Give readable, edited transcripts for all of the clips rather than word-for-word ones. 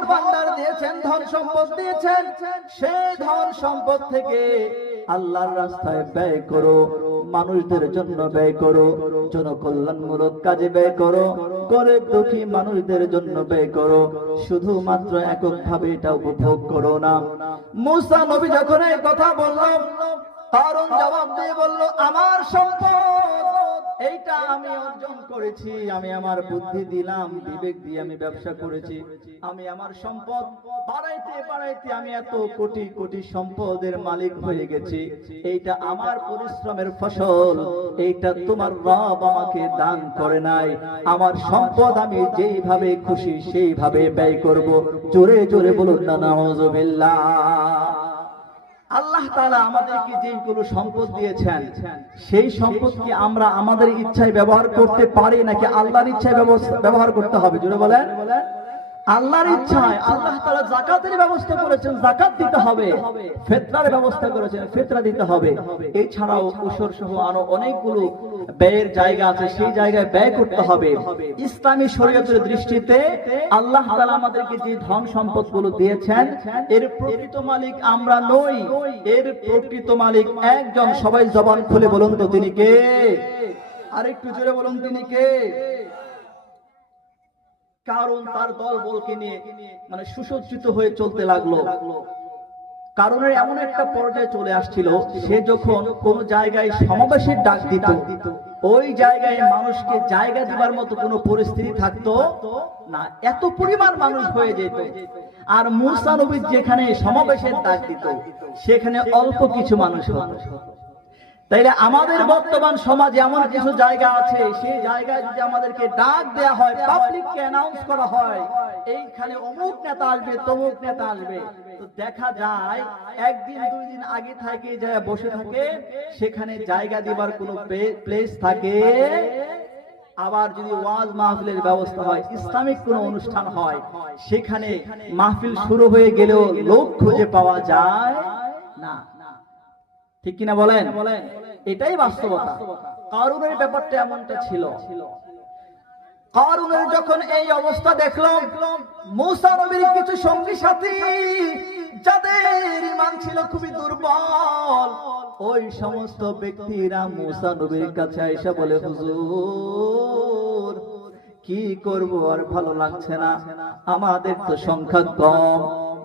ধন ভান্ডার দিয়েছেন, ধন সম্পদ দিয়েছেন, সেই ধন সম্পদ থেকে আল্লাহর রাস্তায় ব্যয় করো, মানুষদের জন্য ব্যয় করো, জনকল্যাণমূলক কাজে ব্যয় করো, গরিব দুঃখী মানুষদের জন্য ব্যয় করো, শুধুমাত্র এককভাবে এটা উপভোগ করো না। মূসা নবী যখন এই কথা বলল, কারণ জবাব দিয়ে বলল, আমার সম্পদ এইটা আমি অর্জন করেছি, আমি আমার বুদ্ধি দিলাম, বিবেক দিয়ে আমি ব্যবসা করেছি, আমি আমার সম্পদ বাড়াইতে বাড়াইতে আমি এত কোটি কোটি সম্পদের মালিক হয়ে গেছি, এইটা আমার পরিশ্রমের ফসল, এইটা তোমার রব আমাকে দান করে নাই। আমার সম্পদ আমি যেইভাবে খুশি সেইভাবে ব্যয় করব। জোরে জোরে বলুন না নাউযুবিল্লাহ। আল্লাহ তাআলা আমাদেরকে যেগুলো সম্পদ দিয়েছেন, সেই সম্পদ কি আমরা আমাদের ইচ্ছায় ব্যবহার করতে পারি নাকি আল্লাহর ইচ্ছায় ব্যবহার করতে হবে? জোরে বলেন। আল্লাহর ইচ্ছায় আল্লাহ তাআলা যাকাতের ব্যবস্থা করেছেন, যাকাত দিতে হবে, ফিতরার ব্যবস্থা করেছেন, ফিতরা দিতে হবে। এছাড়াও উসর সহ আরো অনেকগুলো ব্যয়ের জায়গা আছে, সেই জায়গায় ব্যয় করতে হবে। ইসলামী শরীয়তের দৃষ্টিতে আল্লাহ তাআলা আমাদেরকে যে ধন সম্পদগুলো দিয়েছেন, এর প্রকৃত মালিক আমরা নই, এর প্রকৃত মালিক একজন। সবাই জবান খুলে বলুন তো তিনি কে? আরেকটু জোরে বলুন তিনি কে? কারণ তার দল বলকে নিয়ে মানে সুসজ্জিত হয়ে চলতে লাগলো। কারণের এমন একটা পর্যায়ে চলে আসছিল, সে যখন কোন জায়গায় সমাবেশের ডাক দিত, ওই জায়গায় মানুষকে জায়গা দেওয়ার মতো কোনো পরিস্থিতি থাকতো না, এত পরিমাণ মানুষ হয়ে যেত। আর মূসা নবী যেখানে সমাবেশের ডাক দিত, সেখানে অল্প কিছু মানুষ হতো। তাইলে আমাদের বর্তমান সমাজে এমন কিছু জায়গা আছে, সেই জায়গায় যদি আমাদেরকে ডাক দেয়া হয়, পাবলিককে অ্যানাউন্স করা হয়, এইখানে অমুক নেতা আসবে, তমুক নেতা আসবে, তো দেখা যায় একদিন দুই দিন আগে থেকে যায় বসে থাকে, সেখানে জায়গা দেবার কোনো প্লেস থাকে। আবার যদি ওয়াজ মাহফিলের ব্যবস্থা হয়, ইসলামিক কোনো অনুষ্ঠান হয়, সেখানে মাহফিল শুরু হয়ে গেলেও লোক খুঁজে পাওয়া যায় না। ঠিক কিনা বলেন? এটাই বাস্তবতা। কারুনের ব্যাপারটা এমনটা ছিল। কারুনের যখন এই অবস্থা দেখলো, মূসা নবীর কিছু সঙ্গী সাথী যাদের ঈমান ছিল খুবই দুর্বল, ওই সমস্ত ব্যক্তিরা মূসা নবীর কাছে এসে বলে, হুজুর কি করব, আর ভালো লাগছে না, আমাদের তো সংখ্যা কম,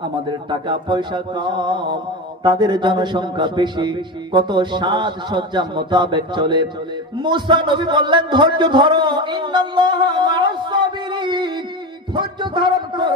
আমাদের টাকা পয়সা কম, তাদের জনসংখ্যা বেশি, কত সাজসজ্জা মোতাবেক চলে। মূসা নবী বললেন, ধৈর্য ধরো, ইন্নাল্লাহা মা'আস সাবিরিন, ধৈর্য ধারণ করো,